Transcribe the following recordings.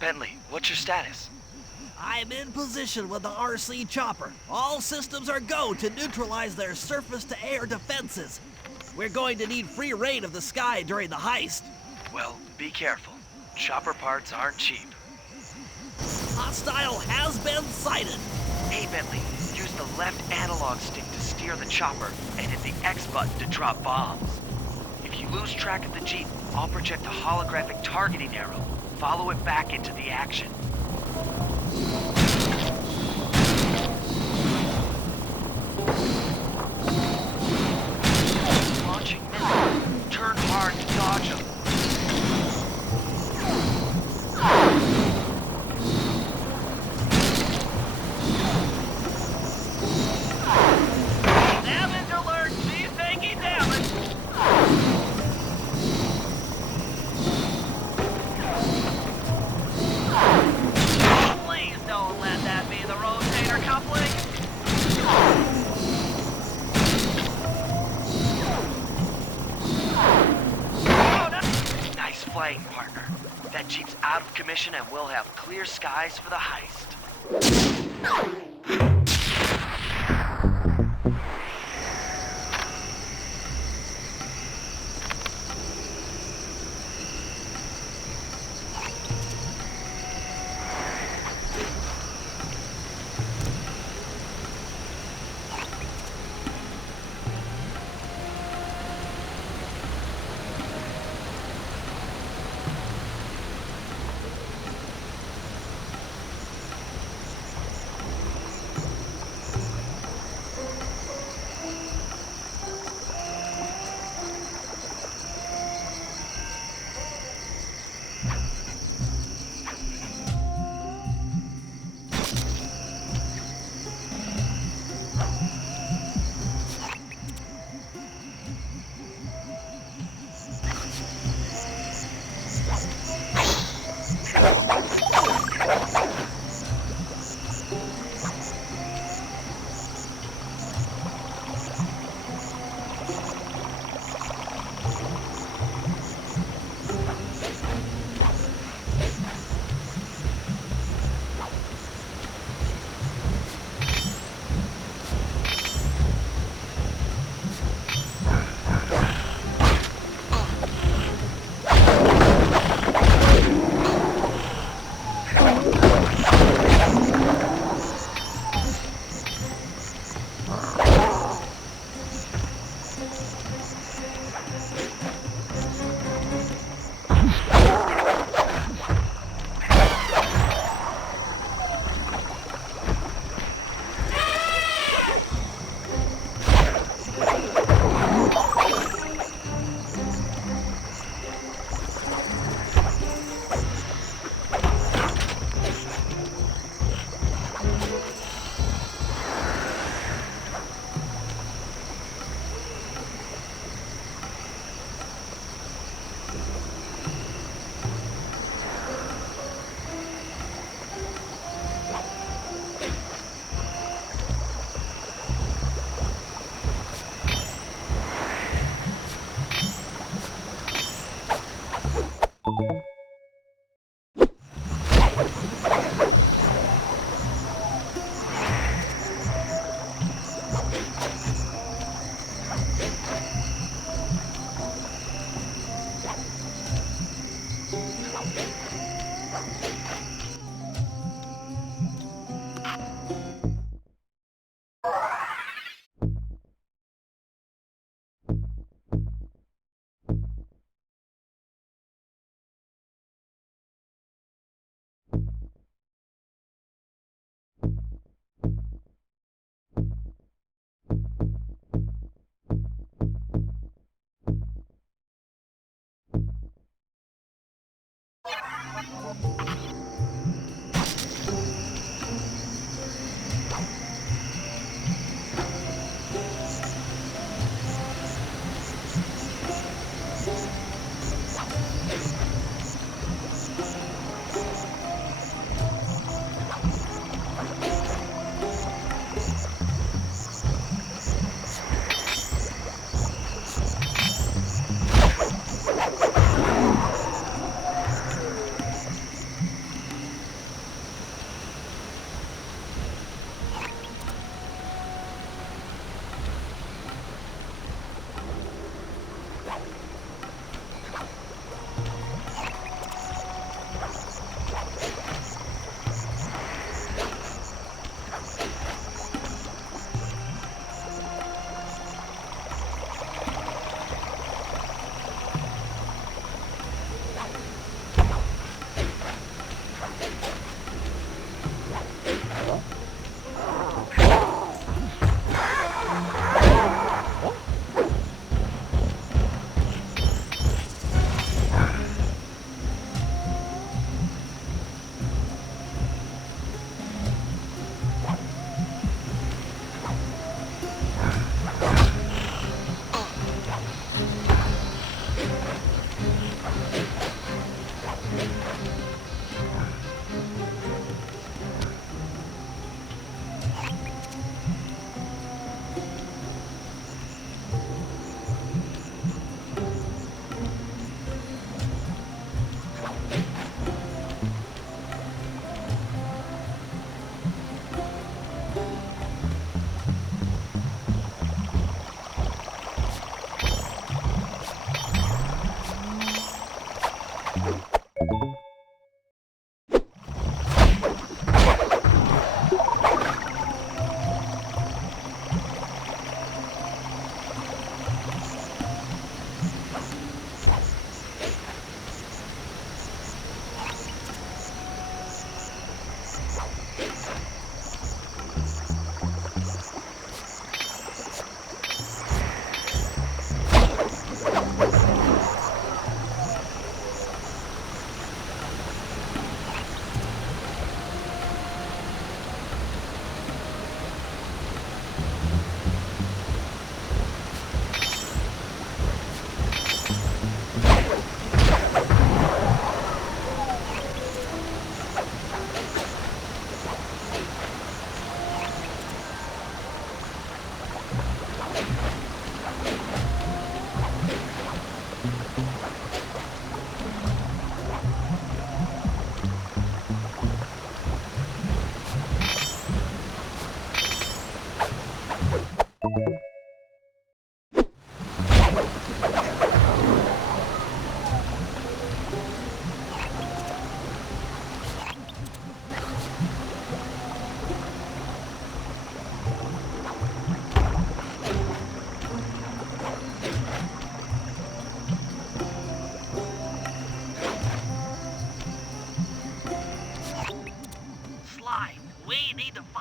Bentley, what's your status? I'm in position with the RC chopper. All systems are go to neutralize their surface-to-air defenses. We're going to need free reign of the sky during the heist. Well, be careful. Chopper parts aren't cheap. Hostile has been sighted. Hey, Bentley, use the left analog stick to steer the chopper and hit the X button to drop bombs. If you lose track of the Jeep, I'll project a holographic targeting arrow. Follow it back into the action. Launching missile. Turn hard to dodge them. Damage alert! She's taking damage! Please don't let that be the rotator coupling! Nice flying, partner. That Jeep's out of commission and we'll have clear skies for the heist.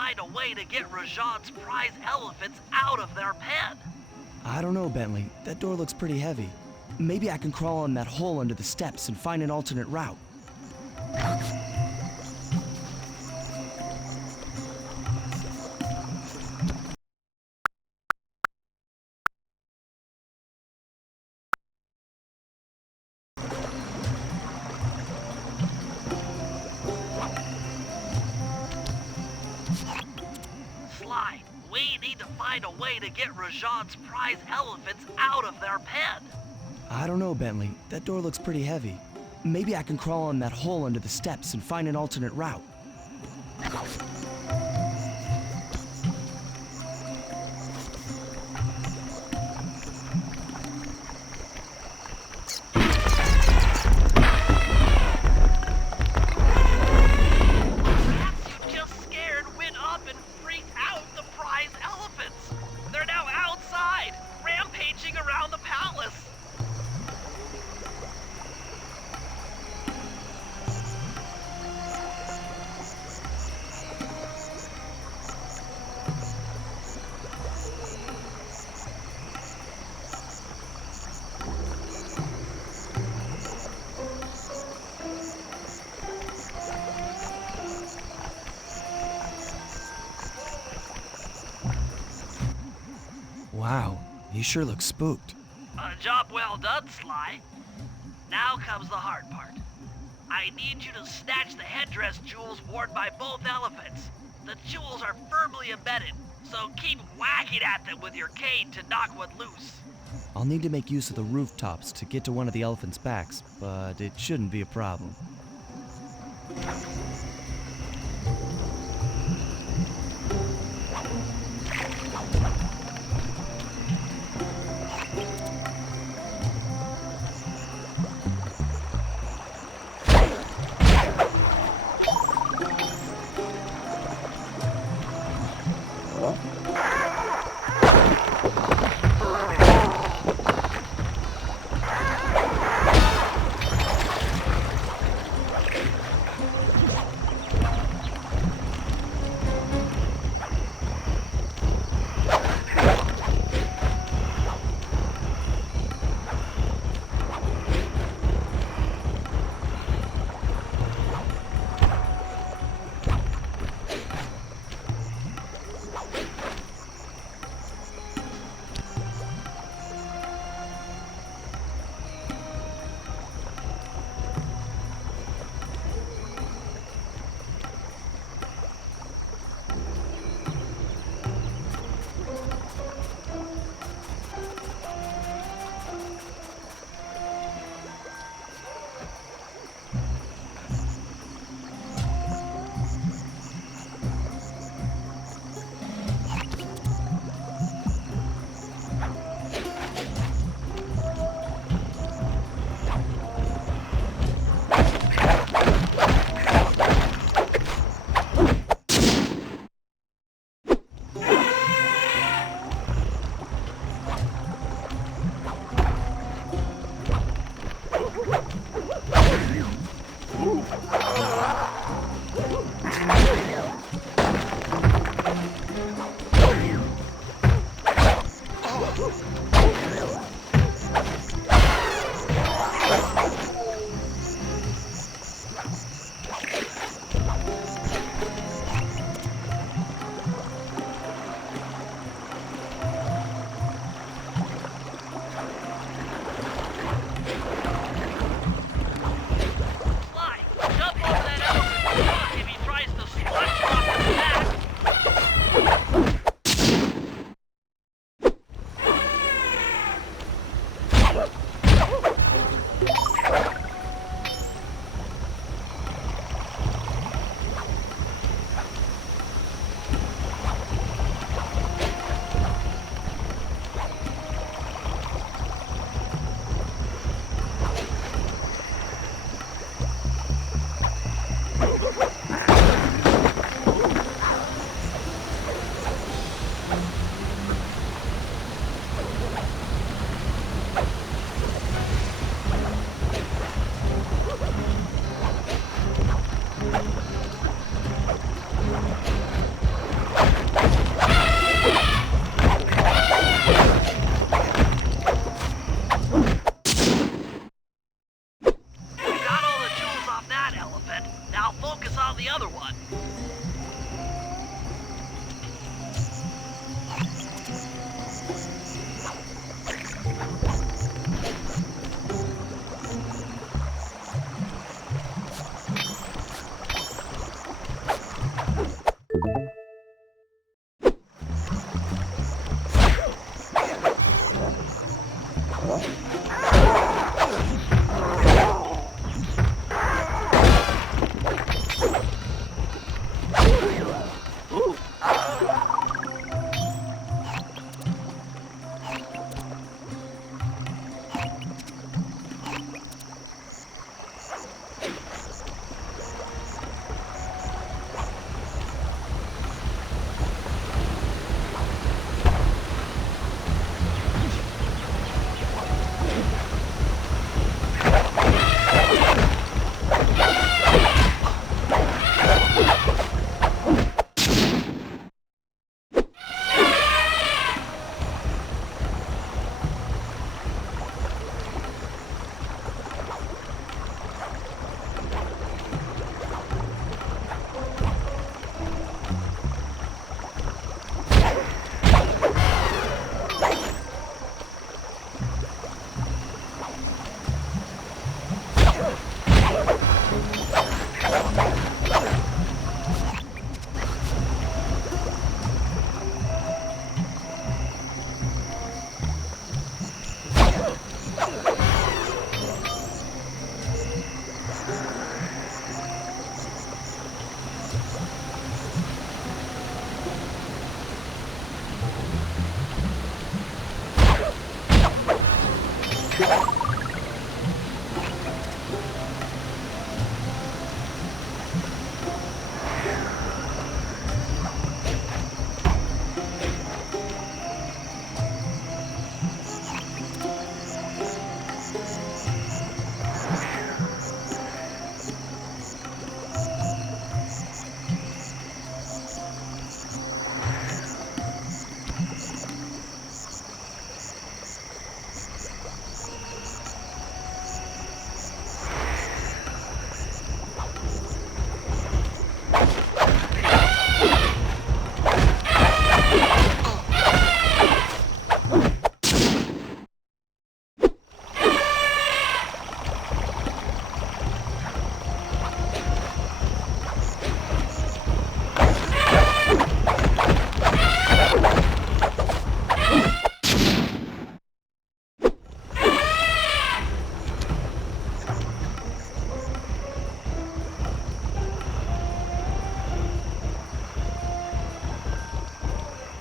find a way to get Rajan's prize elephants out of their pen. I don't know, Bentley. That door looks pretty heavy. Maybe I can crawl on that hole under the steps and find an alternate route. Sly, we need to find a way to get Rajan's prize elephants out of their pen. I don't know, Bentley. That door looks pretty heavy. Maybe I can crawl on that hole under the steps and find an alternate route. he sure looks spooked. A job well done, Sly. Now comes the hard part. I need you to snatch the headdress jewels worn by both elephants. The jewels are firmly embedded, so keep whacking at them with your cane to knock one loose. I'll need to make use of the rooftops to get to one of the elephants' backs, but it shouldn't be a problem.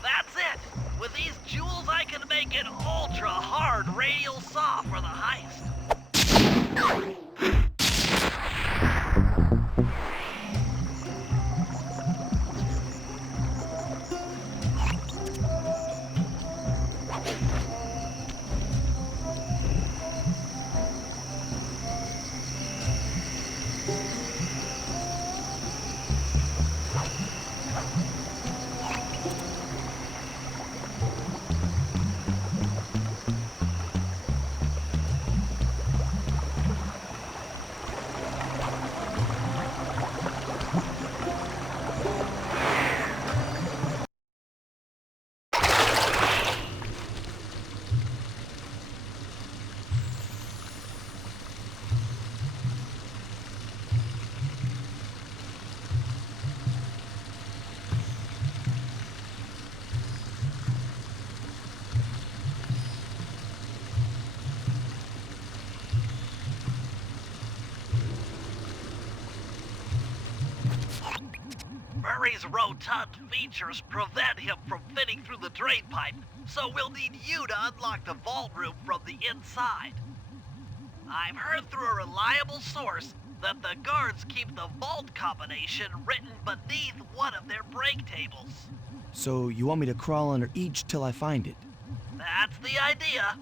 That's it! With these jewels, I can make an ultra-hard radial saw for the heist. Murray's rotund features prevent him from fitting through the drain pipe, so we'll need you to unlock the vault room from the inside. I've heard through a reliable source that the guards keep the vault combination written beneath one of their break tables. So you want me to crawl under each till I find it? That's the idea.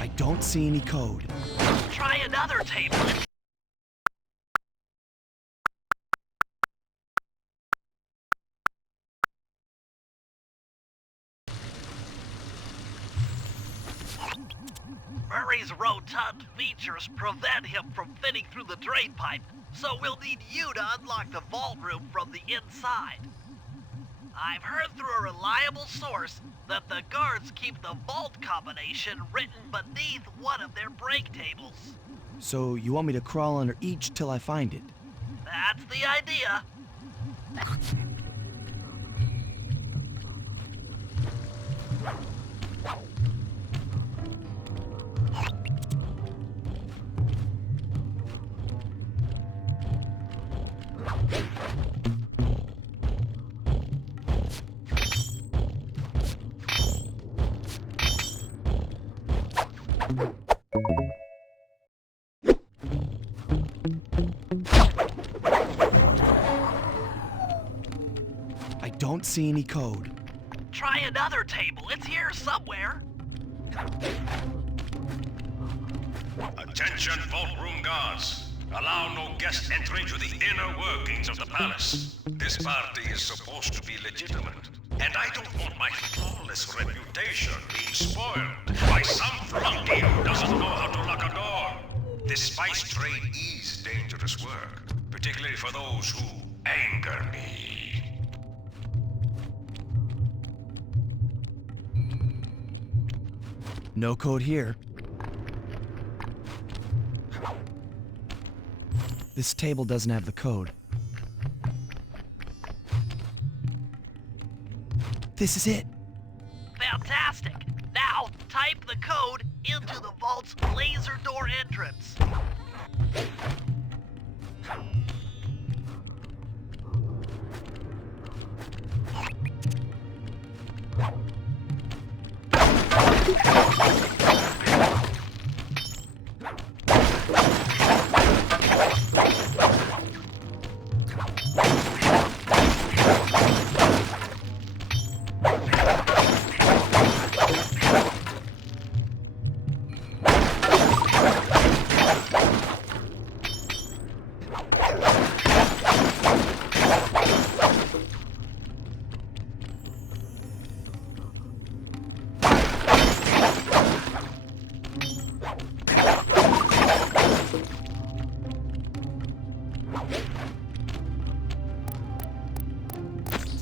I don't see any code. Try another table. Murray's rotund features prevent him from fitting through the drain pipe, so we'll need you to unlock the vault room from the inside. I've heard through a reliable source that the guards keep the vault combination written beneath one of their break tables. So you want me to crawl under each till I find it? That's the idea. I don't see any code. Try another table. It's here somewhere. Attention, vault room guards. Allow no guest entry to the inner workings of the palace. This party is supposed to be legitimate, and I don't want my flawless reputation being spoiled by some flunky who doesn't know how to lock a door. This spice trade is dangerous work, particularly for those who anger me. No code here. This table doesn't have the code. This is it. Fantastic! Now, type the code into the vault's laser door entrance.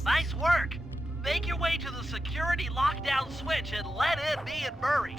Nice work! Make your way to the security lockdown switch and let in me and Murray.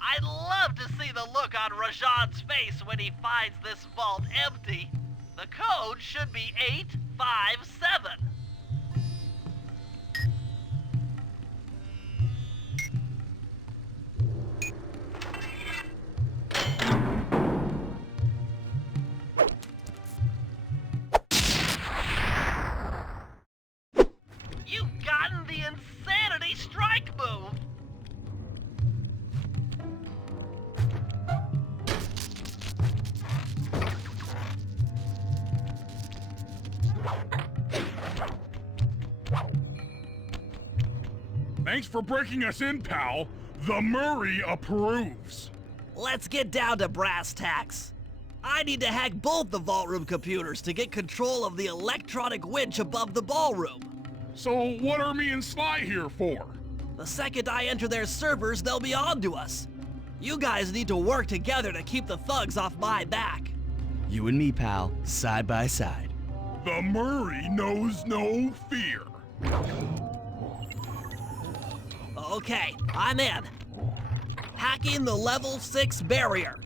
I'd love to see the look on Rajan's face when he finds this vault empty. The code should be 857. You've gotten the insanity strike move! Thanks for breaking us in, pal. The Murray approves. Let's get down to brass tacks. I need to hack both the vault room computers to get control of the electronic winch above the ballroom. So what are me and Sly here for? The second I enter their servers, they'll be on to us. You guys need to work together to keep the thugs off my back. You and me, pal, side by side. The Murray knows no fear. Okay, I'm in. Hacking the level 6 barrier.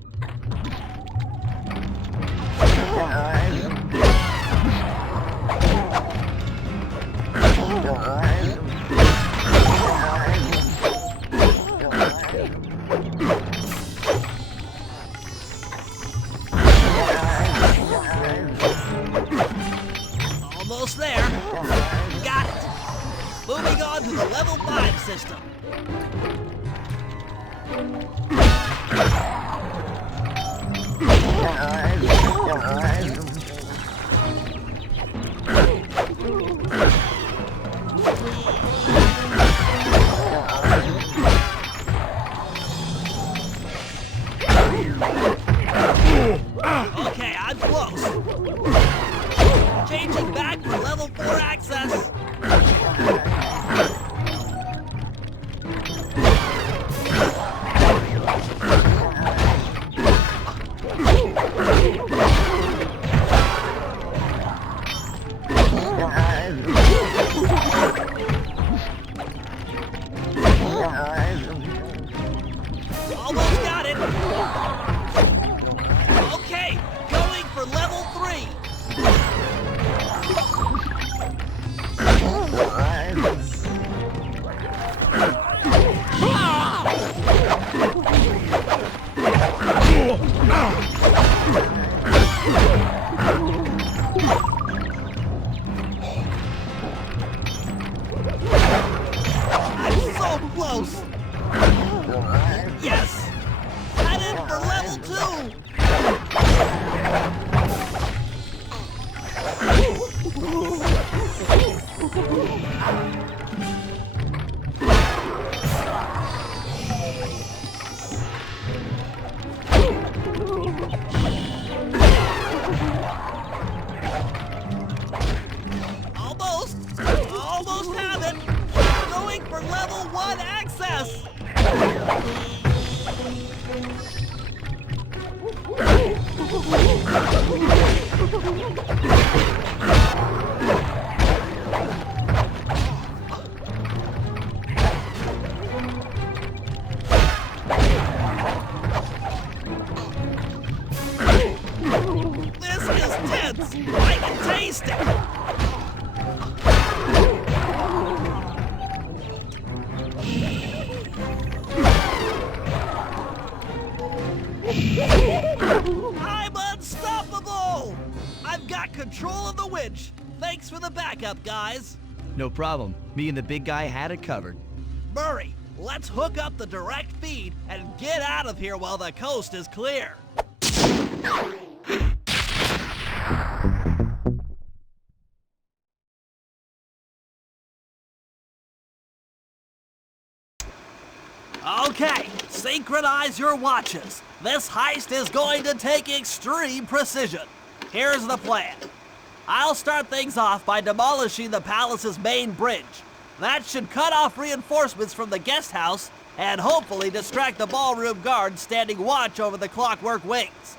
Almost there. Got it. Moving on to the level 5 system. Okay, I'm close. Changing back for level 4 access. Almost got it. Okay, going for level 3. I'm so close. Yes. Headed for level 2. Almost have it! Going for level 1 access! This is tense! I can taste it! I'm unstoppable! I've got control of the winch. Thanks for the backup, guys. No problem. Me and the big guy had it covered. Murray, let's hook up the direct feed and get out of here while the coast is clear. Okay, synchronize your watches. This heist is going to take extreme precision. Here's the plan. I'll start things off by demolishing the palace's main bridge. That should cut off reinforcements from the guest house and hopefully distract the ballroom guards standing watch over the Clockwork Wings.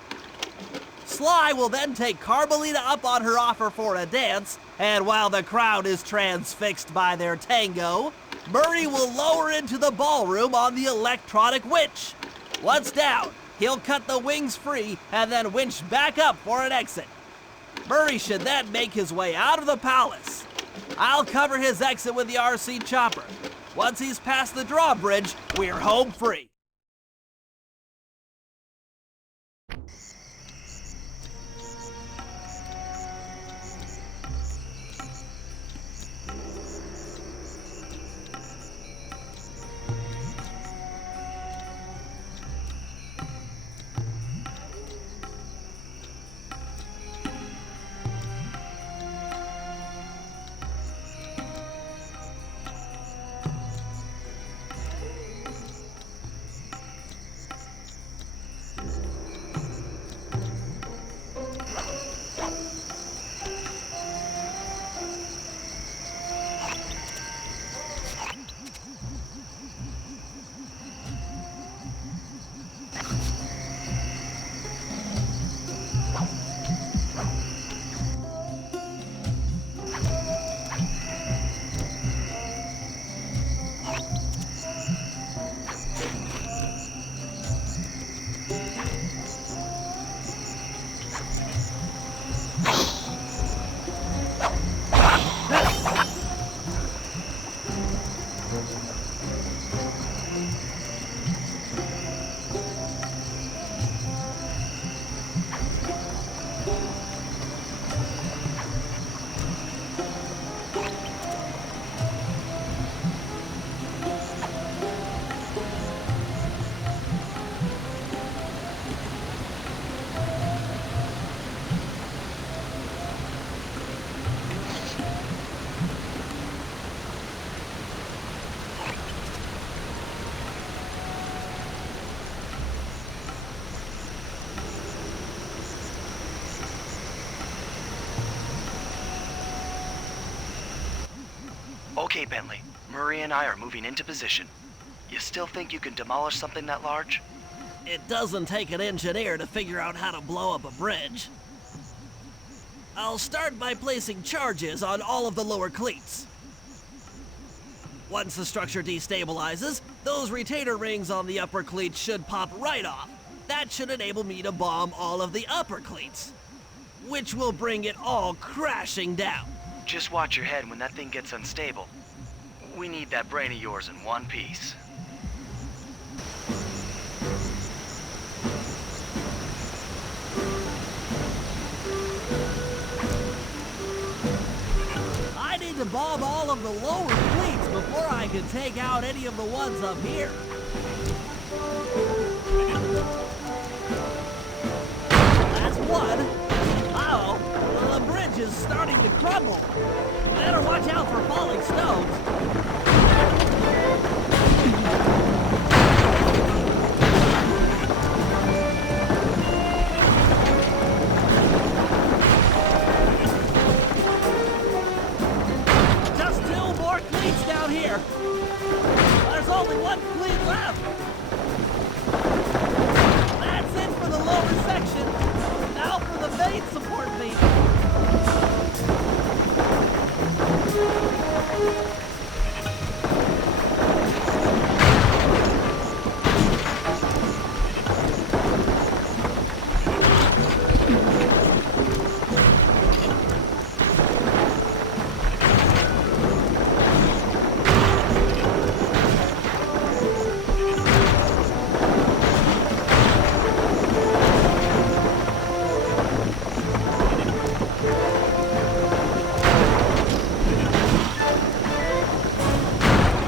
Sly will then take Carmelita up on her offer for a dance, and while the crowd is transfixed by their tango, Murray will lower into the ballroom on the electronic winch. Once down, he'll cut the wings free and then winch back up for an exit. Murray should then make his way out of the palace. I'll cover his exit with the RC chopper. Once he's past the drawbridge, we're home free. Okay, Bentley. Murray and I are moving into position. You still think you can demolish something that large? It doesn't take an engineer to figure out how to blow up a bridge. I'll start by placing charges on all of the lower cleats. Once the structure destabilizes, those retainer rings on the upper cleats should pop right off. That should enable me to bomb all of the upper cleats, which will bring it all crashing down. Just watch your head when that thing gets unstable. We need that brain of yours in one piece. I need to bomb all of the lower cleats before I can take out any of the ones up here. That's one. Uh-oh, the bridge is starting to crumble. You better watch out for falling stones. Just 2 more cleats down here. There's only 1 cleat left. That's it for the lower section. Now for the main support beam.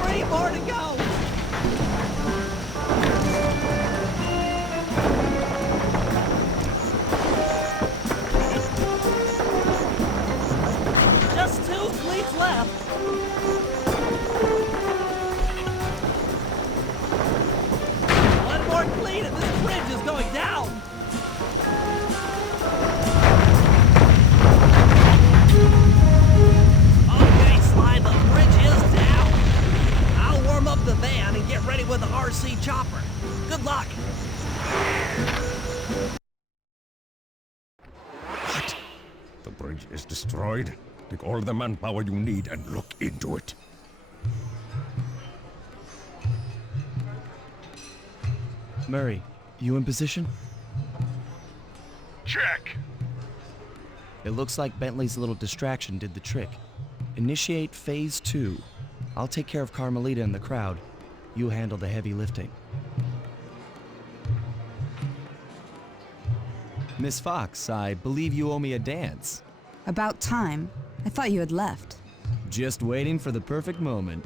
Three more to go. Just 2 cleats left. One more cleat and this bridge is going down. Okay, Sly, the bridge is down. I'll warm up the van and get ready with the RC chopper. Good luck. The bridge is destroyed. Take all the manpower you need and look into it. Murray, you in position? Check. It looks like Bentley's little distraction did the trick. Initiate phase 2. I'll take care of Carmelita and the crowd. You handle the heavy lifting. Miss Fox, I believe you owe me a dance. About time. I thought you had left. Just waiting for the perfect moment.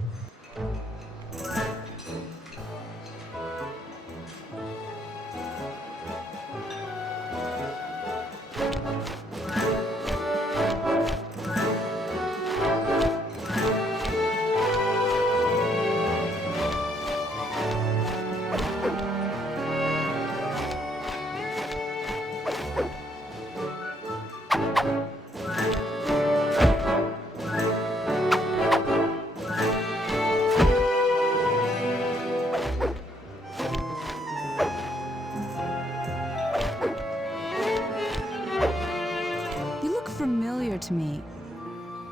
You look familiar to me.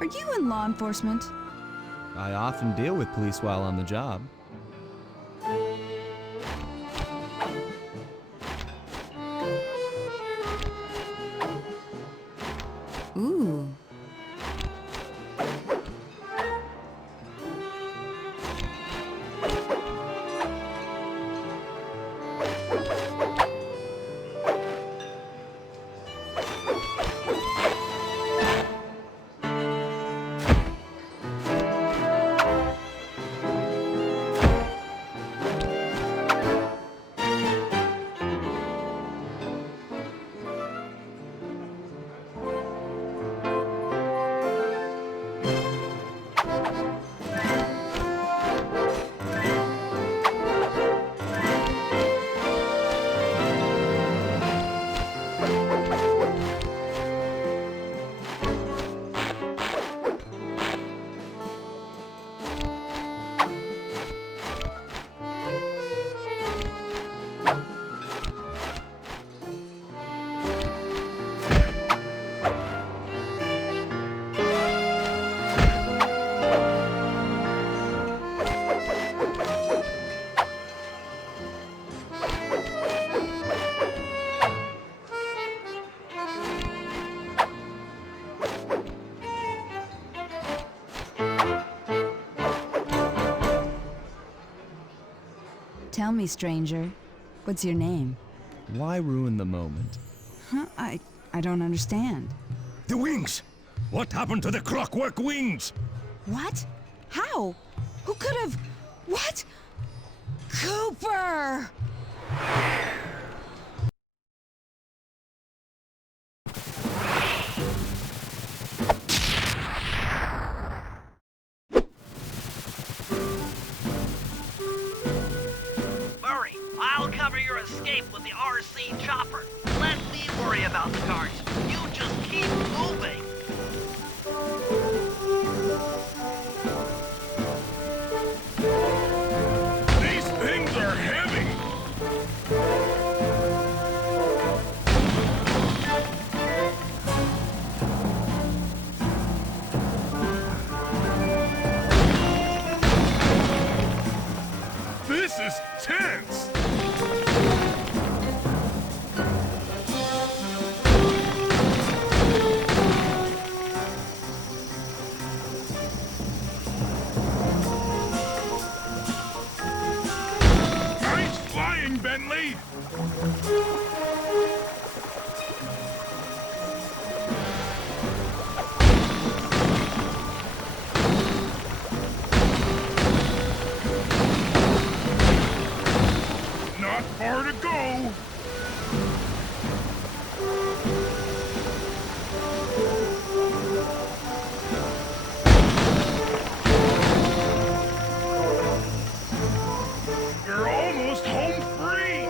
Are you in law enforcement? I often deal with police while on the job. Ooh. Tell me, stranger. What's your name? Why ruin the moment? Huh? I don't understand. The wings! What happened to the clockwork wings? What? How? Who could have... What? Cooper! escape with the RC chopper. Let me worry about the cars. You just keep moving. These things are heavy. This is tense. Nice flying, Bentley. Not far to go. We're almost home free.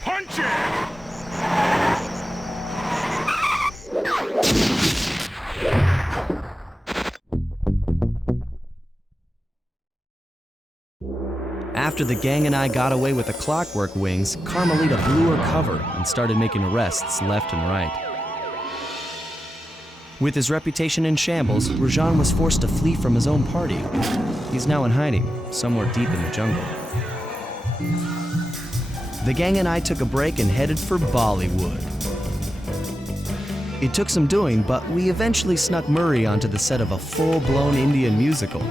Punch it! After the gang and I got away with the Clockwork Wings, Carmelita blew her cover and started making arrests left and right. With his reputation in shambles, Rajan was forced to flee from his own party. He's now in hiding, somewhere deep in the jungle. The gang and I took a break and headed for Bollywood. It took some doing, but we eventually snuck Murray onto the set of a full-blown Indian musical.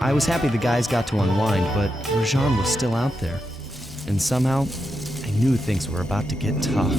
I was happy the guys got to unwind, but Rajan was still out there. And somehow, I knew things were about to get tough.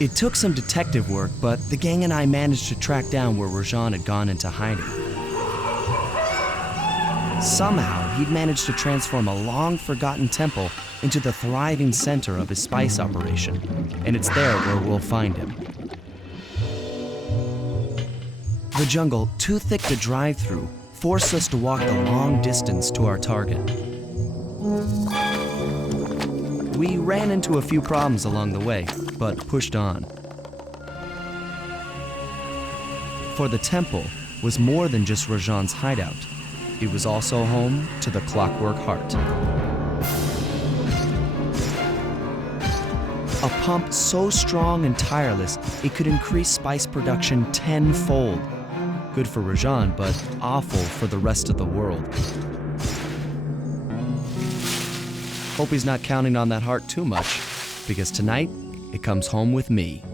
It took some detective work, but the gang and I managed to track down where Rajan had gone into hiding. Somehow, he'd managed to transform a long-forgotten temple into the thriving center of his spice operation, and it's there where we'll find him. The jungle, too thick to drive through, forced us to walk the long distance to our target. We ran into a few problems along the way, but pushed on. For the temple was more than just Rajan's hideout. It was also home to the Clockwork Heart. A pump so strong and tireless, it could increase spice production tenfold. Good for Rajan, but awful for the rest of the world. Hope he's not counting on that heart too much, because tonight, it comes home with me.